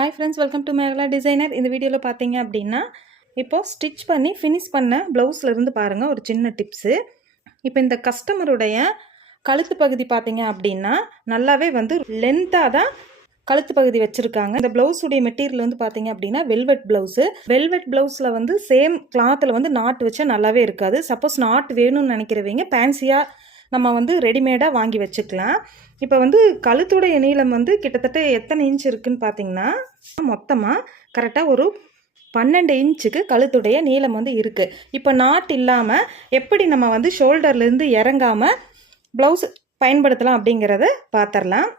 Hi friends welcome to Mekala designer இந்த வீடியோவில் பார்த்தீங்க அப்படின்னா இப்போது ஸ்டிச் பண்ணி ஃபினிஷ் பண்ண ப்ளவுஸில் இருந்து பாருங்கள் ஒரு சின்ன டிப்ஸு இப்போ இந்த கஸ்டமருடைய கழுத்து பகுதி பார்த்தீங்க அப்படின்னா நல்லாவே வந்து லென்த்தாக தான் கழுத்து பகுதி வச்சுருக்காங்க. இந்த ப்ளவுஸுடைய மெட்டீரியல் வந்து பார்த்தீங்க அப்படின்னா வெல்வெட் ப்ளவுஸு வெல்வெட் ப்ளவுஸில் வந்து சேம் கிளாத்தில் வந்து நாட்டு வச்சா நல்லாவே இருக்காது. சப்போஸ் நாட் வேணும்னு நினைக்கிறவங்க ஃபேன்சியாக நம்ம வந்து ரெடிமேடாக வாங்கி வச்சுக்கலாம். இப்போ வந்து கழுத்துடைய நீளம் வந்து கிட்டத்தட்ட எத்தனை இன்ச் இருக்குதுன்னு பார்த்தீங்கன்னா மொத்தமாக கரெக்டாக ஒரு பன்னெண்டு இன்ச்சுக்கு கழுத்துடைய நீளம் வந்து இருக்குது இப்போ நாட் இல்லாமல் எப்படி நம்ம வந்து ஷோல்டர்லேருந்து இறங்காமல் ப்ளவுஸ் பயன்படுத்தலாம் அப்படிங்கிறத பார்த்துடலாம்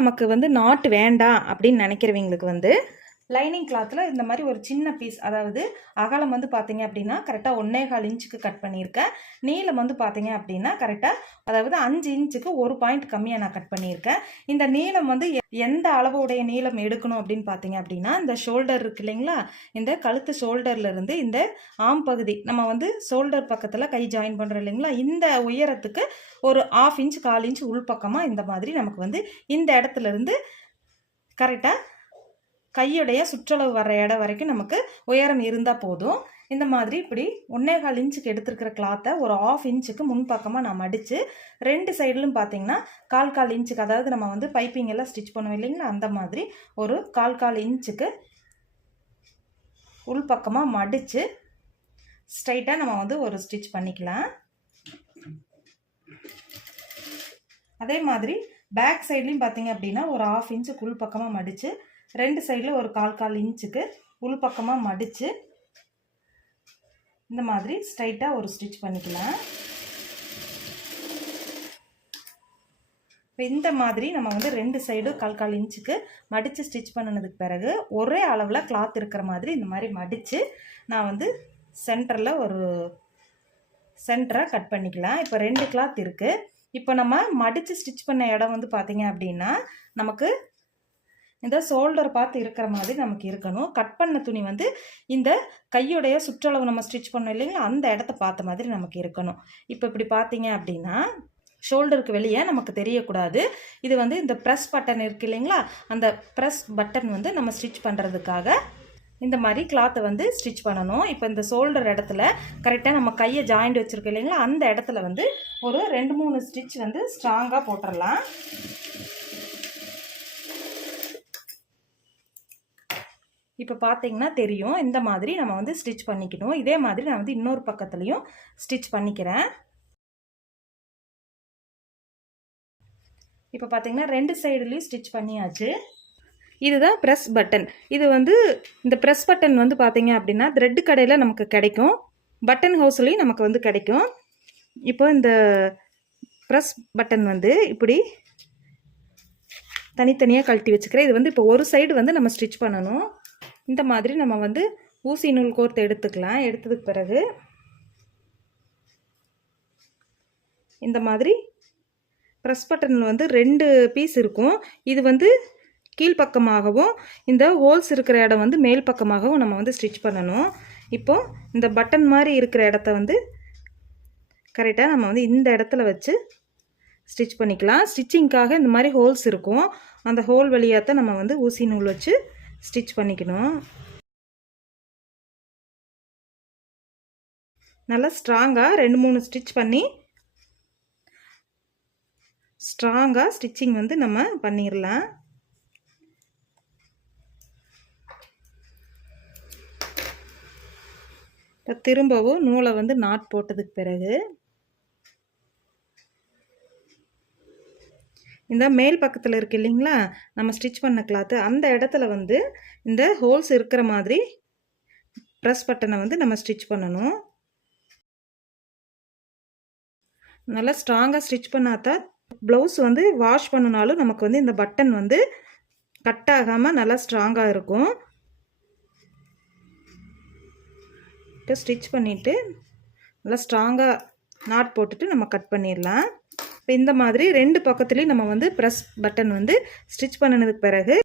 நமக்கு வந்து நாட் வேண்டாம் அப்படின்னு நினைக்கிறவங்களுக்கு வந்து லைனிங் கிளாத்தில் இந்த மாதிரி ஒரு சின்ன பீஸ் அதாவது அகலம் வந்து பார்த்தீங்க அப்படின்னா கரெக்டாக ஒன்னே கால் இன்ச்சுக்கு கட் பண்ணியிருக்கேன். நீளம் வந்து பார்த்தீங்க அப்படின்னா கரெக்டாக அதாவது அஞ்சு இன்ச்சுக்கு ஒரு பாயிண்ட் கம்மியாக நான் கட் பண்ணியிருக்கேன். இந்த நீளம் வந்து எந்த அளவுடைய நீளம் எடுக்கணும் அப்படின்னு பார்த்தீங்க அப்படின்னா இந்த ஷோல்டர் இருக்கு இல்லைங்களா? இந்த கழுத்து ஷோல்டர்லேருந்து இந்த ஆம் பகுதி நம்ம வந்து ஷோல்டர் பக்கத்தில் கை ஜாயின் பண்ணுறோம் இல்லைங்களா? இந்த உயரத்துக்கு ஒரு ஆஃப் இன்ச் கால் இன்ச் உள்பக்கமாக இந்த மாதிரி நமக்கு வந்து இந்த இடத்துல இருந்து கரெக்டாக கையுடைய சுற்றளவு வர இடம் வரைக்கும் நமக்கு உயரம் இருந்தால் போதும். இந்த மாதிரி இப்படி ஒன்னே கால் இன்ச்சுக்கு எடுத்துருக்கிற கிளாத்தை ஒரு ஆஃப் இன்ச்சுக்கு முன்பக்கமாக நான் மடித்து ரெண்டு சைட்லும் பார்த்தீங்கன்னா கால் கால் இன்ச்சுக்கு அதாவது நம்ம வந்து பைப்பிங் எல்லாம் ஸ்டிச் பண்ணுவோம் இல்லைங்களா? அந்த மாதிரி ஒரு கால் கால் இன்ச்சுக்கு உள்பக்கமாக மடித்து ஸ்ட்ரைட்டாக நம்ம வந்து ஒரு ஸ்டிச் பண்ணிக்கலாம். அதே மாதிரி பேக் சைட்லேயும் பார்த்தீங்க அப்படின்னா ஒரு ஆஃப் இன்ச்சுக்கு உள் பக்கமாக மடித்து ரெண்டு சைடில் ஒரு கால் கால் இன்ச்சுக்கு உள் பக்கமாக மடித்து இந்த மாதிரி ஸ்ட்ரைட்டாக ஒரு ஸ்டிச் பண்ணிக்கலாம். இப்போ இந்த மாதிரி நம்ம வந்து ரெண்டு சைடும் கால் கால் இன்ச்சுக்கு மடித்து ஸ்டிச் பண்ணினதுக்கு பிறகு ஒரே அளவில் கிளாத் இருக்கிற மாதிரி இந்த மாதிரி மடித்து நான் வந்து சென்டரில் ஒரு சென்டரை கட் பண்ணிக்கலாம். இப்போ ரெண்டு கிளாத் இருக்குது இப்போ நம்ம மடித்து ஸ்டிச் பண்ண இடம் வந்து பார்த்திங்க அப்படின்னா நமக்கு இந்த ஷோல்டர் பார்த்து இருக்கிற மாதிரி நமக்கு இருக்கணும். கட் பண்ண துணி வந்து இந்த கையுடைய சுற்றளவு நம்ம ஸ்டிச் பண்ணோம் இல்லைங்களா? அந்த இடத்த பார்த்த மாதிரி நமக்கு இருக்கணும். இப்போ இப்படி பார்த்தீங்க அப்படின்னா ஷோல்டருக்கு வெளியே நமக்கு தெரியக்கூடாது. இது வந்து இந்த ப்ரெஸ் பட்டன் இருக்கு இல்லைங்களா? அந்த ப்ரெஸ் பட்டன் வந்து நம்ம ஸ்டிச் பண்ணுறதுக்காக இந்த மாதிரி கிளாத்தை வந்து ஸ்டிச் பண்ணணும். இப்போ இந்த ஷோல்டர் இடத்துல கரெக்டாக நம்ம கையை ஜாயிண்ட் வச்சுருக்கோம் இல்லைங்களா? அந்த இடத்துல வந்து ஒரு ரெண்டு மூணு ஸ்டிச் வந்து ஸ்ட்ராங்காக போட்டுடலாம் இப்போ பார்த்தீங்கன்னா தெரியும். இந்த மாதிரி நம்ம வந்து ஸ்டிச் பண்ணிக்கணும். இதே மாதிரி நான் வந்து இன்னொரு பக்கத்துலேயும் ஸ்டிச் பண்ணிக்கிறேன். இப்போ பார்த்தீங்கன்னா ரெண்டு சைடுலேயும் ஸ்டிச் பண்ணியாச்சு. இதுதான் ப்ரெஸ் பட்டன் இது வந்து இந்த ப்ரெஸ் பட்டன் வந்து பார்த்தீங்க அப்படின்னா த்ரெட்டு கடையில் நமக்கு கிடைக்கும். பட்டன் ஹவுஸ்லேயும் நமக்கு வந்து கிடைக்கும். இப்போ இந்த ப்ரெஸ் பட்டன் வந்து இப்படி தனித்தனியாக கழட்டி வச்சுக்கிறேன். இது வந்து இப்போ ஒரு சைடு வந்து நம்ம ஸ்டிச் பண்ணணும். இந்த மாதிரி நம்ம வந்து ஊசி நூல் கோர்த்து எடுத்துக்கலாம். எடுத்ததுக்கு பிறகு இந்த மாதிரி ப்ரெஸ் பட்டனில் வந்து ரெண்டு பீஸ் இருக்கும். இது வந்து கீழ்ப்பக்கமாகவும் இந்த ஹோல்ஸ் இருக்கிற இடம் வந்து மேல் பக்கமாகவும் நம்ம வந்து ஸ்டிச் பண்ணணும். இப்போது இந்த பட்டன் மாதிரி இருக்கிற இடத்த வந்து கரெக்டாக நம்ம வந்து இந்த இடத்துல வச்சு ஸ்டிச் பண்ணிக்கலாம். ஸ்டிச்சிங்க்காக இந்த மாதிரி ஹோல்ஸ் இருக்கும். அந்த ஹோல் வழியாகத்தான் நம்ம வந்து ஊசி நூல் வச்சு ஸ்டிச் பண்ணிக்கணும். நல்லா ஸ்ட்ராங்காக ரெண்டு மூணு ஸ்டிச் பண்ணி ஸ்ட்ராங்காக ஸ்டிச்சிங் வந்து நம்ம பண்ணிடலாம் இப்போ திரும்பவும் நூலை வந்து நாட் போட்டதுக்கு பிறகு இந்த மேல் பக்கத்தில் இருக்கு இல்லைங்களா? நம்ம ஸ்டிச் பண்ண கிளாத்து அந்த இடத்துல வந்து இந்த ஹோல்ஸ் இருக்கிற மாதிரி ப்ரெஸ் பட்டனை வந்து நம்ம ஸ்டிச் பண்ணணும். நல்லா ஸ்ட்ராங்காக ஸ்டிச் பண்ணாதான் ப்ளவுஸ் வந்து வாஷ் பண்ணினாலும் நமக்கு வந்து இந்த பட்டன் வந்து கட் ஆகாமல் நல்லா ஸ்ட்ராங்காக இருக்கும். இப்போ ஸ்டிச் பண்ணிவிட்டு நல்லா ஸ்ட்ராங்காக நாட் போட்டுட்டு நம்ம கட் பண்ணிடலாம். இப்போ இந்த மாதிரி ரெண்டு பக்கத்துலேயும் நம்ம வந்து ப்ரெஸ் பட்டன் வந்து ஸ்டிச் பண்ணினதுக்கு பிறகு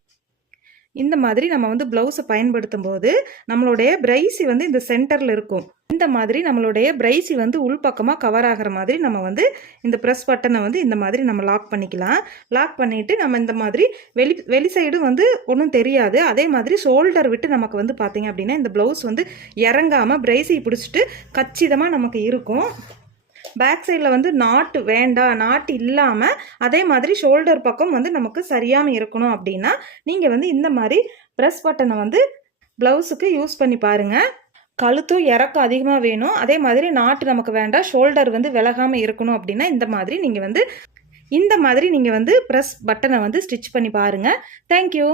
இந்த மாதிரி நம்ம வந்து ப்ளவுஸை பயன்படுத்தும் போது நம்மளுடைய பிரைசி வந்து இந்த சென்டரில் இருக்கும். இந்த மாதிரி நம்மளுடைய பிரைசி வந்து உள்பக்கமாக கவர் ஆகிற மாதிரி நம்ம வந்து இந்த ப்ரெஸ் பட்டனை வந்து இந்த மாதிரி நம்ம லாக் பண்ணிக்கலாம். லாக் பண்ணிவிட்டு நம்ம இந்த மாதிரி வெளி வெளி சைடு வந்து ஒன்றும் தெரியாது. அதே மாதிரி ஷோல்டர் விட்டு நமக்கு வந்து பார்த்திங்க அப்படின்னா இந்த ப்ளவுஸ் வந்து இறங்காமல் பிரைசி பிடிச்சிட்டு கச்சிதமாக நமக்கு இருக்கும். பேக் சைடில் வந்து நாட்டு வேண்டாம் நாட்டு இல்லாமல் அதே மாதிரி ஷோல்டர் பக்கம் வந்து நமக்கு சரியாமல் இருக்கணும் அப்படின்னா நீங்கள் வந்து இந்த மாதிரி ப்ரெஸ் பட்டனை வந்து ப்ளவுஸுக்கு யூஸ் பண்ணி பாருங்கள் கழுத்தும் இறக்கம் அதிகமாக வேணும். அதே மாதிரி நாட்டு நமக்கு வேண்டாம் ஷோல்டர் வந்து விலகாமல் இருக்கணும் அப்படின்னா இந்த மாதிரி நீங்கள் வந்து இந்த மாதிரி நீங்கள் வந்து ப்ரெஸ் பட்டனை வந்து ஸ்டிச் பண்ணி பாருங்கள் தேங்க்யூ